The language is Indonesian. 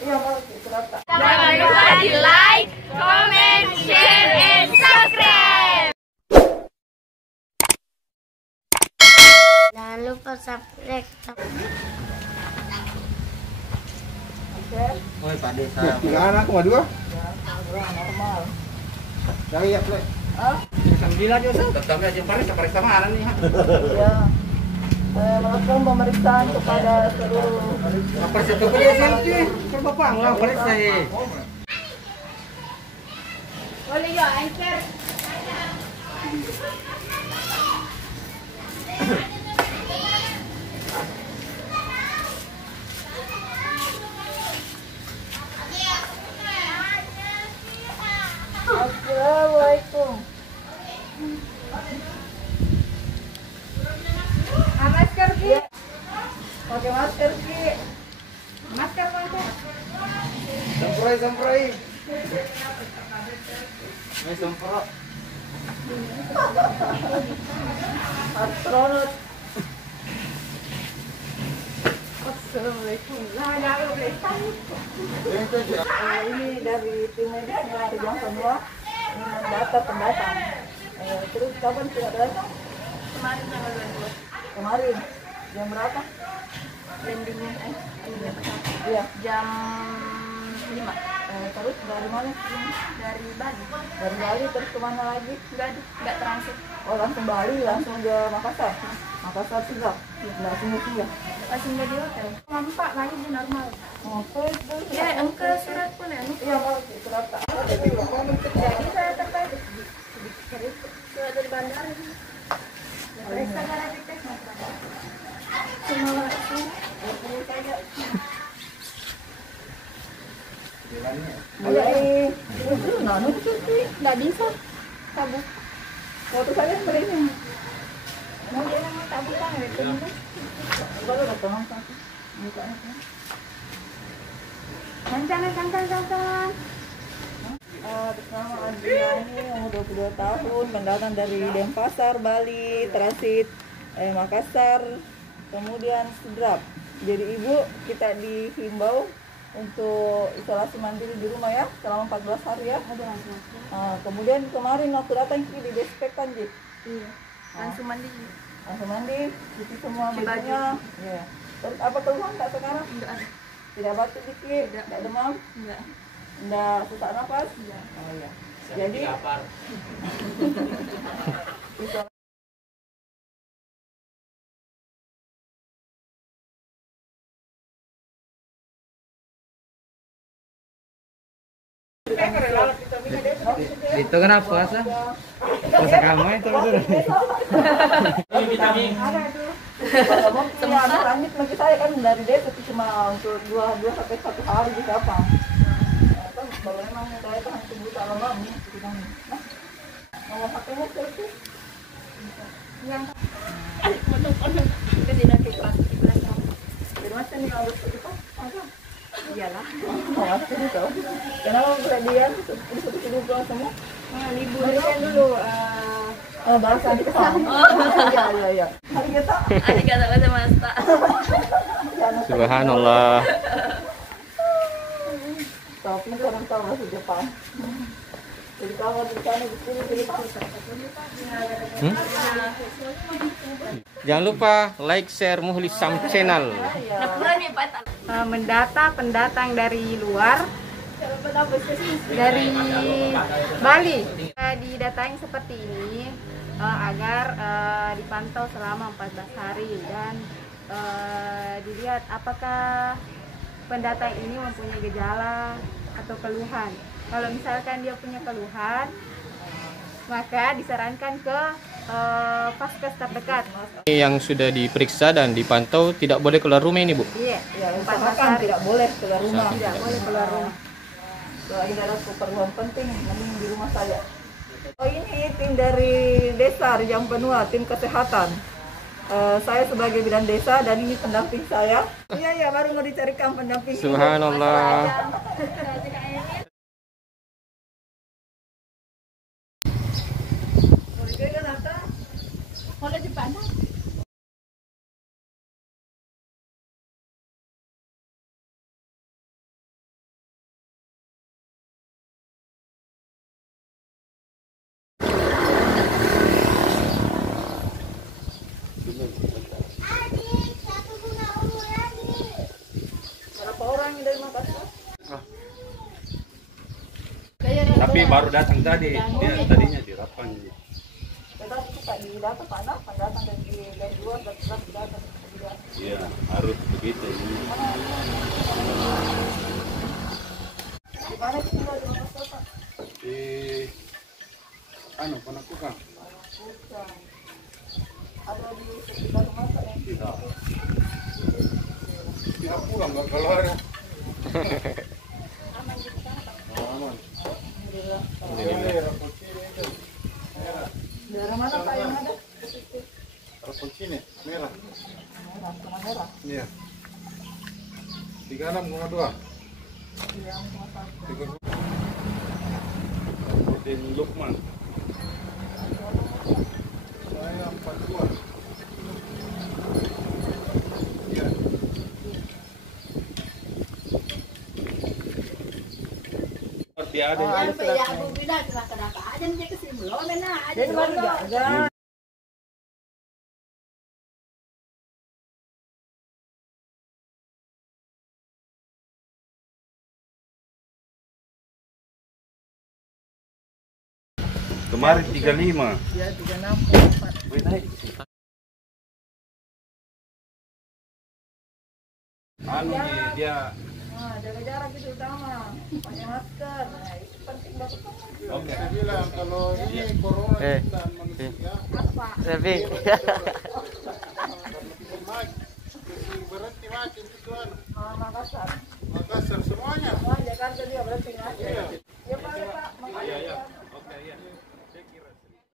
Iya, mau itu rata. Jangan lupa di like, comment, share, and subscribe. Jangan lupa subscribe. Oi, Pak Desa. Tiga anak cuma dua. Normal. Dari ya, Plek. Sembilan juga. Tetapnya aja Paris sama nih. Iya. Melakukan pemeriksaan kepada seluruh. Apa sih tuh dia sih? Kan Bapak lah Paris saya. Boleh ya, anchor. Assalamualaikum. Masker Ki. Pakai masker Ki. Masker pakai. Samprai. Ini semprot. Astronot. Assalamualaikum. Nah, jangan lupa. Ini dari tim medis dari Jam Penua. Ini mendata pendatang. Terus kapan sudah datang? Kemarin tanggal 22. Kemarin. Jam berapa? Landingnya Iya. jam 5 Terus dari mana? dari Bali. Dari Bali terus kemana lagi? Enggak transit. Oh, langsung Bali, langsung ke Makassar. Makassar sudah. Langsung ke Langsung di hotel. Nampak lagi di normal. Oke, itu. Ya, engke surat pun ya. Iya, mau itu rata. Jadi saya tertarik. Surat dari bandara. Periksa cara tes. Semua Mulai nanu itu nggak bisa. Tabuk. foto saya belinya. Mau dia namanya tabuk kan itu. Baru datang satu. Mukanya. Cancan. Bersama Adria ini umur 22 tahun, pendatang dari Denpasar, Bali, transit Makassar, kemudian Sidrap. Jadi ibu kita dihimbau untuk isolasi mandiri di rumah ya selama 14 hari ya. Kemudian kemarin waktu datang di despekkan kan Ji. Iya. Langsung mandi. Langsung mandi, cuci semua Cuci baju. bajunya. Ya. Terus apa keluhan tak sekarang? Enggak ada. Tidak batuk dikit, tidak demam, Enggak. tidak sesak nafas? Oh iya. Jadi Itu kenapa puasa? Puasa kamu itu betul. Vitamin. Semangat lanjut bagi saya kan dari desa itu cuma untuk 2 sampai 1 hari bisa apa? Kalau memang saya tahan tunggu kalau lama nah, nomor HP-nya itu Yang ke sini ke kelas 13 tahun. di rumah saya nih harus kita apa? Iyalah. Oh, itu. Kenapa berdiam itu semua? Libur kan dulu Bahasa di kesana. Iya. Hari kita. adik kata masta. Subhanallah. Tapi orang tahu bahasa Jepang. Jadi kalau di sana di sini jadi Jangan lupa like, share Muhlisam Channel. Mendata pendatang dari luar dari Bali didatangi seperti ini agar dipantau selama 14 hari dan dilihat apakah pendatang ini mempunyai gejala atau keluhan. Kalau misalkan dia punya keluhan, maka disarankan ke Vaskes terdekat. Yang sudah diperiksa dan dipantau tidak boleh keluar rumah ini, Bu. Iya, ya usahakan tidak boleh keluar rumah. tidak boleh keluar rumah. Kalau ada keperluan penting, mending di rumah saya. Oh ini tim dari desa Jam Penua, tim kesehatan. Saya sebagai bidan desa dan ini pendamping saya. Iya baru mau dicarikan pendamping. Subhanallah. Ini baru datang tadi. Dia tadinya di Rapan. Tetap suka di data panas, datang dari luar, tetap di data. Iya, harus begitu. Di mana tinggal di Makassar, Pak? Di Penaklukan. Bukan. Ada di sekitar rumah ya? Tidak. Tidak pulang nggak kalau ada. Aman. Daerah mana Pak yang ada? Rapot sini merah. Merah, sama merah. Iya. 36,2. Iya, Makassar. Din Lukman. Saya 42. Iya. Dia ada yang Jadi baru jaga. kemarin 35. Ya, 36. Wih, naik. Anu dia. Nah, jaga jarak itu utama. Pakai masker. Nah, itu penting banget. Oke. Saya bilang kalau ini corona dan manusia Tapi berhenti makin tujuan Makassar. Makassar semuanya. Semua Jakarta dia berarti nggak ada. Iya.